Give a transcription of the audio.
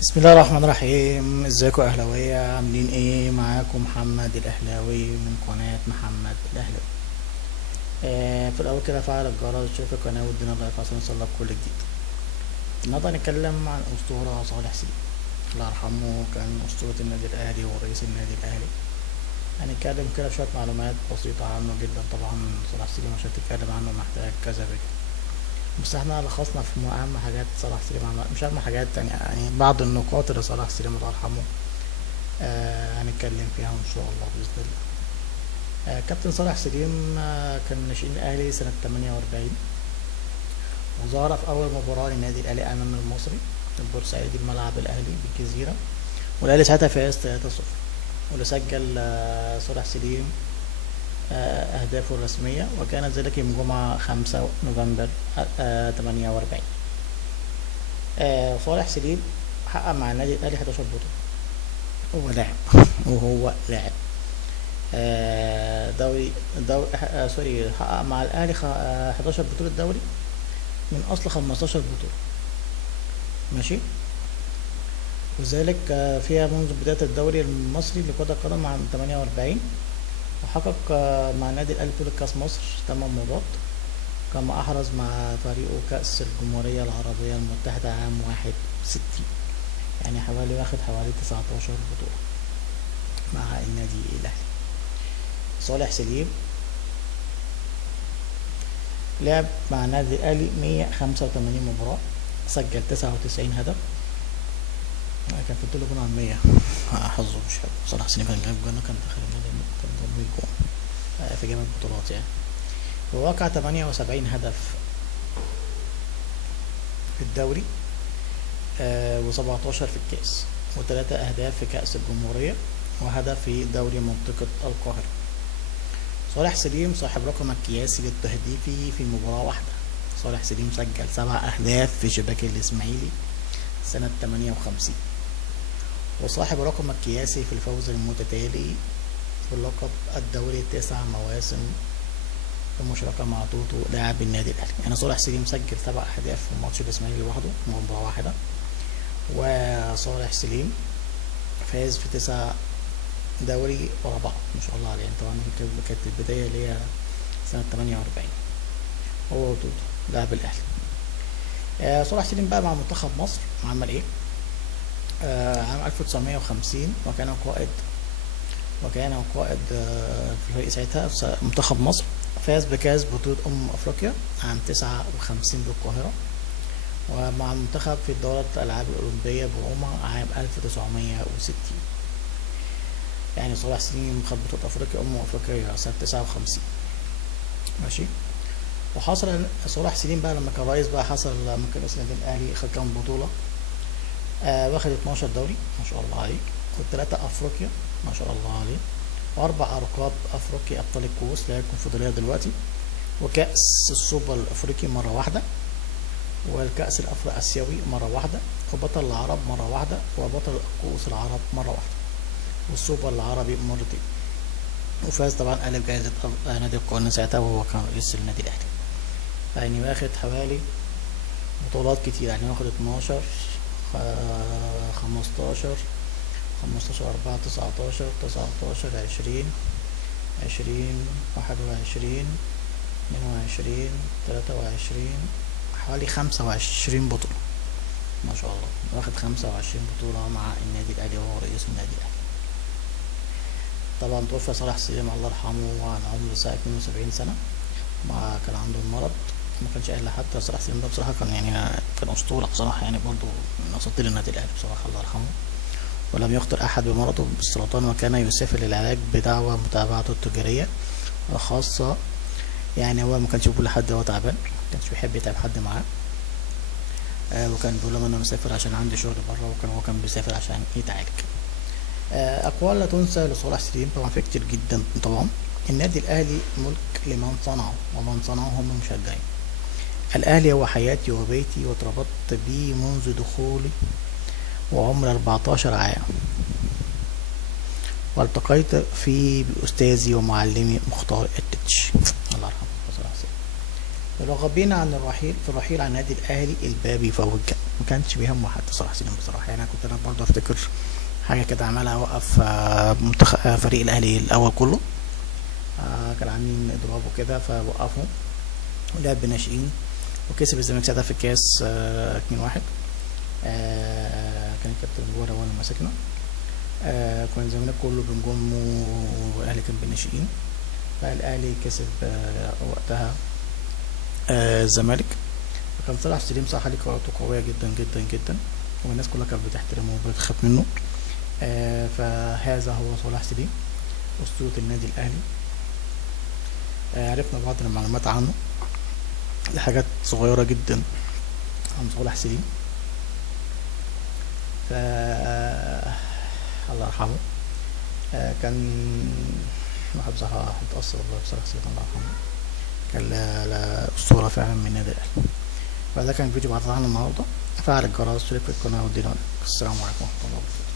بسم الله الرحمن الرحيم. ازيكم اهلاويه؟ عاملين ايه؟ معاكم محمد الاهلاوي من قناه محمد الاهلاوي. في الاول كده فعل الجرس، شوف القناه وادينا لايك عشان نوصلك كل جديد. النهارده هنتكلم عن اسطوره صالح سليم، الله يرحمه، كان اسطوره النادي الاهلي ورئيس النادي الاهلي. هنتكلم كده في شويه معلومات بسيطه عنه جدا. طبعا صالح سليم عشان تتكلم عنه محتاج كذا فيديو، بس احنا لخصنا في اهم حاجات صلاح سليم عمل، مش اهم حاجات يعني بعض النقاط اللي صلاح سليم الله يرحمه هنتكلم فيها ان شاء الله باذن الله. كابتن صالح سليم كان ناشئين الاهلي سنه 48، وظهر في اول مباراه للنادي الاهلي امام المصري البورسعيدي الملعب الاهلي بالجزيره، والاهلي ساعتها فاز 3-0، واللي سجل صالح سليم أهدافه الرسمية، وكانت ذلك يوم جمعة 5 نوفمبر 48. صالح سليم حقق مع النادي الأهلي 11 بطولة. وهو لاعب دوري حقق مع الأهلي 11 بطولة دوري من أصل 15 بطولة، ماشي. وذلك فيها منذ بداية الدوري المصري لكرة القدم عام 48، وحقق مع النادي الأهلي بطولة كأس مصر 8 مرات، كما أحرز مع فريقه كأس الجمهورية العربية المتحدة عام 61، يعني واخد حوالي 19 بطولة مع النادي الأهلي. صالح سليم لعب مع النادي الأهلي 185 مباراة، سجل 99 هدف، كان في البطولة جون عن 100، حظه مش حلو. صلاح سليم كان جايب جون، كان داخل النادي، كان ضربة جون في جميع البطولات يعني. ووقع 78 هدف في الدوري و17 في الكاس، و3 أهداف في كأس الجمهورية، وهدف في دوري منطقة القاهرة. صالح سليم صاحب رقم القياسي للتهديفي في مباراة واحدة. صالح سليم سجل 7 أهداف في شباك الإسماعيلي سنة 58، وصاحب رقم القياسي في الفوز المتتالي بلقب الدوري 9 مواسم المشاركة مع توتو لاعب النادي الأهلي. يعني صالح سليم سجل 7 أهداف في ماتش الإسماعيلي لوحده في مباراة واحدة. وصالح سليم فاز في 9 دوري ورا بعض، ما شاء الله عليه. طبعا كانت البداية اللي هي سنة 48 هو وتوتو لاعب الأهلي. صالح سليم بقى مع منتخب مصر عمل إيه؟ عام 1950 وكان قائد في الفريق ساعتها منتخب مصر. فاز بكأس بطولة أفريقيا عام 59 بالقاهرة، ومع المنتخب في دورة الألعاب الأولمبية بروما عام 1960. يعني صلاح سليم خد بطولة أفريقيا أفريقيا سنة 59، ماشي. وحصل صلاح سليم بقى لما كان رئيس، بقى حصل لما كان رئيس النادي الأهلي خد كام بطولة؟ واخد 12 دوري ما شاء الله عليه، و3 أفريقيا ما شاء الله عليه، و4 ألقاب أفريقيا أبطال الكؤوس اللي هي الكونفدرالية دلوقتي، وكأس السوبر الأفريقي مرة واحدة، والكأس الأفريقيا مرة واحدة، وبطل العرب مرة واحدة، وبطل الكؤوس العرب مرة واحدة، والسوبر العربي مرتين. وفاز طبعا قلب جائزة نادي القرن ساعتها، وهو كان رئيس النادي الأهلي. يعني واخد حوالي بطولات كتير، يعني واخد 12 15 4 19 20 21 22 23 حوالي 25 بطولة ما شاء الله. واخد 25 بطولة مع النادي الأهلي وهو رئيس النادي الأهلي. طبعا توفى صلاح سليم الله يرحمه عن عمر ساعة 72 سنة، كان عنده المرض، ما كانش قايل لحد. صلاح سليم ده بصراحة كان أسطورة بصراحة، يعني برضه من أساطير النادي الأهلي بصراحة الله يرحمه. ولم يخطر أحد بمرضه بالسرطان، وكان يسافر للعلاج بدعوى متابعته التجارية الخاصة. يعني هو ما كانش بيقول لحد هو تعبان، ما كانش بيحب يتعب حد معاه. وكان بيقول لهم انا مسافر عشان عندي شغل بره، هو كان بيسافر عشان يتعالج. اقوال لا تنسى لصالح سليم، طبعا في كتير جدا. طبعا النادي الاهلي ملك لمن صنعه، ومن صنعه هم المشجعين. الاهلي هو حياتي وبيتي، واتربطت بيه منذ دخولي وعمر 14 عام، والتقيت فيه بأستاذي ومعلمي مختار التتش الله يرحمه صلاح سليم. راغبين عن الرحيل في الرحيل عن النادي الاهلي الباب يفوت. ما كانش بيهمه حد صلاح سليم بصراحه. يعني انا كنت برضه افتكر حاجه كده عملها، وقف فريق الاهلي الاول كله. كان عاملين اضراب وكده فوقفهم، ولعب بناشئين وكسب الزمالك ساعتها في الكاس 2-1. كان كابتن جوهر هو اللي ماسكنا. كان الزمالك كله بنجوم والاهلي كان بالناشئين. فالاهلي كسب وقتها الزمالك. فكان صلاح سليم صح عليه قراءته قويه جدا جدا جدا، والناس كلها كانت بتحترمه وبتخاف منه. فهذا هو صلاح سليم اسطوره النادي الاهلي. عرفنا بعض المعلومات عنه، دي حاجات صغيره جدا عن صلاح سليم. ف الله يرحمه. كان واحد بصراحة متأثر والله بصراحة سليم الله يرحمه. كان لا أسطورة فعلا من النادي الأهلي. فده كان فيديو بعد عنه النهاردة. فعل الجرس واشترك في القناة والدنيا. السلام عليكم ورحمة الله وبركاته.